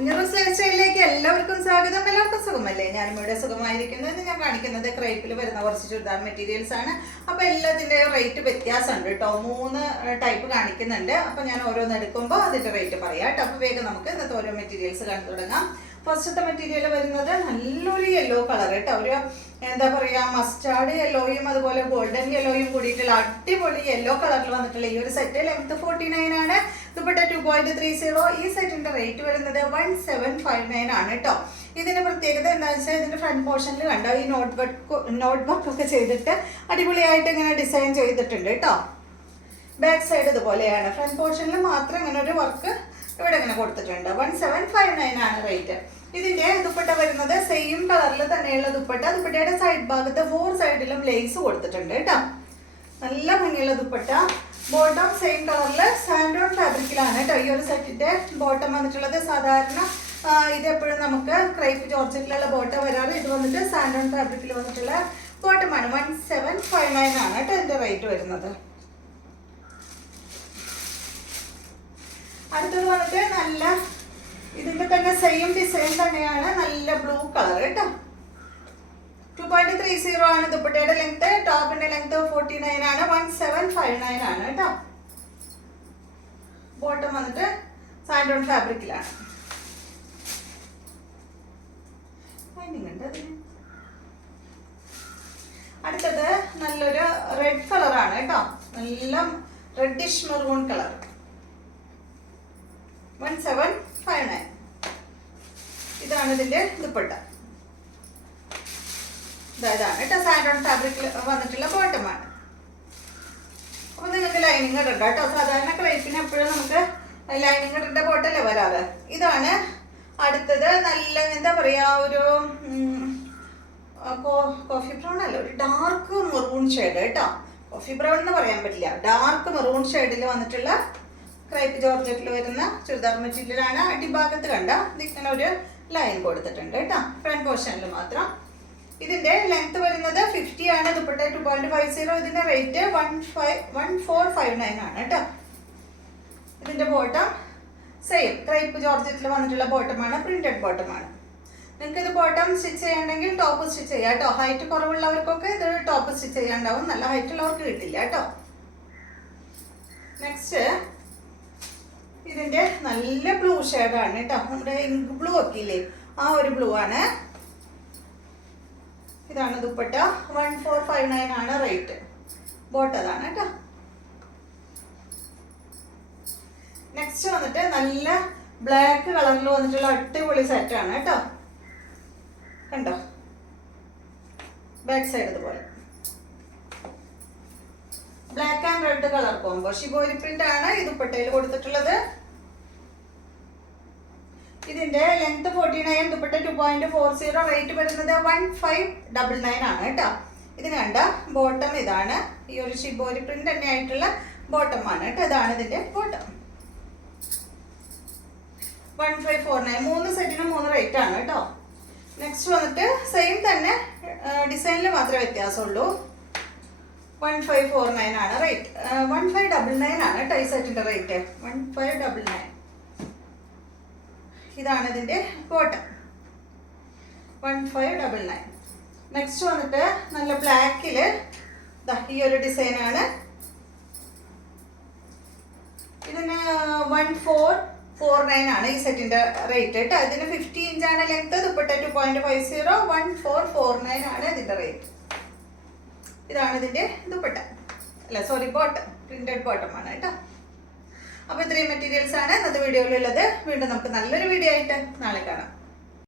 കുഞ്ഞുറൂസ് life സ്റ്റൈലിലേക്ക് എല്ലാവർക്കും സ്വാഗതം. എല്ലാവർക്കും സുഖമല്ലേ? ഞാനും ഇവിടെ സുഖമായിരിക്കുന്നത്. ഞാൻ കാണിക്കുന്നത് ക്രേപ്പിൽ വരുന്ന കുറച്ച് ചുരിദാർ മെറ്റീരിയൽസ് ആണ്. അപ്പോൾ എല്ലാത്തിൻ്റെയും റേറ്റ് വ്യത്യാസമുണ്ട് കേട്ടോ. 3 ടൈപ്പ് കാണിക്കുന്നുണ്ട്. അപ്പോൾ ഞാൻ ഓരോന്ന് എടുക്കുമ്പോൾ അതിൻ്റെ റേറ്റ് പറയാം കേട്ടോ. അപ്പോൾ വേഗം നമുക്ക് ഇന്നത്തെ ഓരോ മെറ്റീരിയൽസ് കണ്ടു തുടങ്ങാം. ഫസ്റ്റത്തെ മെറ്റീരിയൽ വരുന്നത് നല്ലൊരു യെല്ലോ കളർ കേട്ടോ. ഒരു എന്താ പറയുക, മസ്റ്റാർഡ് യെല്ലോയും അതുപോലെ ഗോൾഡൻ യെല്ലോയും കൂടിയിട്ടുള്ള അടിപൊളി യെല്ലോ കളറിൽ വന്നിട്ടുള്ള ഈ ഒരു സെറ്റ് ലെങ്ത് 49 ആണ്. ദുപ്പട്ട 2.30. ഈ സെറ്റിന്റെ റേറ്റ് വരുന്നത് 1759 ആണ് കേട്ടോ. ഇതിന്റെ പ്രത്യേകത എന്താണെന്ന് വെച്ചാൽ ഇതിന്റെ ഫ്രണ്ട് പോർഷനിൽ കണ്ടോ ഈ നോട്ട് വർക്ക് ഒക്കെ ചെയ്തിട്ട് അടിപൊളിയായിട്ട് ഇങ്ങനെ ഡിസൈൻ ചെയ്തിട്ടുണ്ട് കേട്ടോ. ബാക്ക് സൈഡ് ഇതുപോലെയാണ്. ഫ്രണ്ട് പോർഷനിൽ മാത്രം ഇങ്ങനെ ഒരു വർക്ക് ഇവിടെ ഇങ്ങനെ കൊടുത്തിട്ടുണ്ട്. 1759 ആണ് റേറ്റ്. ഇതിന്റെ ദുപ്പട്ട വരുന്നത് സെയിം കളറിൽ തന്നെയുള്ള ദുപ്പട്ട. ദുപ്പട്ടയുടെ സൈഡ് ഭാഗത്ത് 4 സൈഡിലും ലേസ് കൊടുത്തിട്ടുണ്ട് കേട്ടോ. നല്ല ഭംഗിയുള്ള ദുപ്പട്ട. ബോട്ടം സെയിം കളറിൽ സാൻഡോൺ ഫാബ്രിക്കിലാണ് കേട്ടോ. ഈ ഒരു സെറ്റിന്റെ ബോട്ടം വന്നിട്ടുള്ളത് സാധാരണ ഇതെപ്പോഴും നമുക്ക് ക്രേപ്പ് ജോർജറ്റിലുള്ള ബോട്ടം വരാറ്. ഇത് വന്നിട്ട് സാൻഡോൺ ഫാബ്രിക്കിൽ വന്നിട്ടുള്ള ബോട്ടമാണ്. 1759 ആണ് കേട്ടോ ഇതിന്റെ റേറ്റ് വരുന്നത്. അടുത്തത് വന്നിട്ട് നല്ല ഇതിന്റെ തന്നെ സെയിം ഡിസൈൻ തന്നെയാണ്. നല്ല ബ്ലൂ കളർ കേട്ടോ. 2.30 ആണ് ദുപ്പട്ടയുടെ ലെങ്ത്. ടോപ്പിന്റെ ലെങ്ത് 49 ആണ്. 1759 ആണ് കേട്ടോ. ബോട്ടം വന്നിട്ട് സാൻഡോൺ ഫാബ്രിക്കിലാണ്. അടുത്തത് നല്ലൊരു റെഡ് കളറാണ് കേട്ടോ. നല്ല റെഡിഷ് മെറൂൺ കളർ. 1759. ഇതാണ് ഇതിന്റെ ദുപ്പട്ട. ഇതാണ് കേട്ടോ. സാൻഡോൺ ഫാബ്രിക്കിൽ വന്നിട്ടുള്ള ബോട്ടമാണ്. അപ്പൊ നിങ്ങൾക്ക് ലൈനിങ് ഇടണ്ട കേട്ടോ. സാധാരണ ക്രേപ്പിന് എപ്പോഴും നമുക്ക് ലൈനിങ് ഇടേണ്ട ബോട്ടല്ലേ വരാറ്. ഇതാണ് അടുത്തത്. നല്ല എന്താ പറയാ, ഒരു കോഫി ബ്രൗൺ അല്ല, ഒരു ഡാർക്ക് മെറൂൺ ഷെയ്ഡ് കേട്ടോ. കോഫി ബ്രൗൺ എന്ന് പറയാൻ പറ്റില്ല, ഡാർക്ക് മെറൂൺ ഷെയ്ഡിൽ വന്നിട്ടുള്ള ക്രേപ്പ് ജോർജറ്റിൽ വരുന്ന ചുരിദാർ മെറ്റീരിയലാണ്. അടിഭാഗത്ത് കണ്ട ഇങ്ങനെ ഒരു ലൈൻ കൊടുത്തിട്ടുണ്ട് കേട്ടോ. ഫ്രണ്ട് പോർഷനിൽ മാത്രം. ഇതിന്റെ ലെങ്ത് വരുന്നത് 50 ആണ്. ദുപ്പട്ട 2.50. ഇതിന്റെ റേറ്റ് 1459 ആണ് കേട്ടോ. ഇതിന്റെ ബോട്ടം സെയിം ക്രേപ്പ് ജോർജറ്റിൽ വന്നിട്ടുള്ള ബോട്ടമാണ്. പ്രിന്റഡ് ബോട്ടമാണ്. നിങ്ങൾക്ക് ഇത് ബോട്ടം സ്റ്റിച്ച് ചെയ്യണമെങ്കിൽ ടോപ്പ് സ്റ്റിച്ച് ചെയ്യാം കേട്ടോ. ഹൈറ്റ് കുറവുള്ളവർക്കൊക്കെ ഇത് ടോപ്പ് സ്റ്റിച്ച് ചെയ്യാണ്ടാവും. നല്ല ഹൈറ്റ് ഉള്ളവർക്ക് കിട്ടില്ല കേട്ടോ. നെക്സ്റ്റ് ഇതിന്റെ നല്ല ബ്ലൂ ഷെയ്ഡാണ് കേട്ടോ. നമ്മുടെ ഇങ്ക് ബ്ലൂ ഒക്കെ ഇല്ലേ, ആ ഒരു ബ്ലൂ ആണ്. ഇതാണ് ദുപ്പട്ട. 1459 ആണ് റേറ്റ്. ബോട്ട് അതാണ് കേട്ടോ. നെക്സ്റ്റ് വന്നിട്ട് നല്ല ബ്ലാക്ക് കളറിൽ വന്നിട്ടുള്ള അടിപൊളി സെറ്റാണ് കേട്ടോ. കണ്ടോ, ബാക്ക് സൈഡ് ഇതുപോലെ black and red colour combo. Shibori print ആണ് ഈ ദുപ്പട്ടയിൽ കൊടുത്തിട്ടുള്ളത്. ഇതിന്റെ ലെങ്ത് 49. ദുപ്പട്ട 2.40. റേറ്റ് വരുന്നത് 1599 ആണ് കേട്ടോ. ഇതിന് കണ്ട ബോട്ടം ഇതാണ്. ഈ ഒരു ഷിബോരി പ്രിന്റ് തന്നെ ആയിട്ടുള്ള ബോട്ടം ആണ് കേട്ടോ. ഇതാണ് ഇതിന്റെ ബോട്ടം. 1549. 3 സെറ്റിന് 3 റേറ്റ് ആണ് കേട്ടോ. നെക്സ്റ്റ് വന്നിട്ട് സെയിം തന്നെ, ഡിസൈനിൽ മാത്രമേ വ്യത്യാസമുള്ളൂ. 1549 ആണ് റേറ്റ്. 1599 ആണ് കേട്ടോ ഈ സെറ്റിന്റെ റേറ്റ്. 1599. ഇതാണ് ഇതിന്റെ ബോട്ടം. 1599. നെക്സ്റ്റ് വന്നിട്ട് നല്ല ബ്ലാക്കില് ഈ ഒരു ഡിസൈൻ ആണ്. ഇതിന് 1449 ആണ് ഈ സെറ്റിന്റെ റേറ്റ് കേട്ടോ. ഇതിന് 50 ഇഞ്ചാണ് ലെങ്ത്. ദുപ്പട്ട 2.50. 1449 ആണ് ഇതിന്റെ റേറ്റ്. ഇതാണ് ഇതിന്റെ ദുപ്പട്ട, അല്ല സോറി ബോട്ടം. പ്രിന്റഡ് ബോട്ടമാണ് കേട്ടോ. അപ്പോൾ ഇത്രയും മെറ്റീരിയൽസ് ആണ് ഇന്നത്തെ വീഡിയോയിലുള്ളത്. വീണ്ടും നമുക്ക് നല്ലൊരു വീഡിയോ ആയിട്ട് നാളെ കാണാം.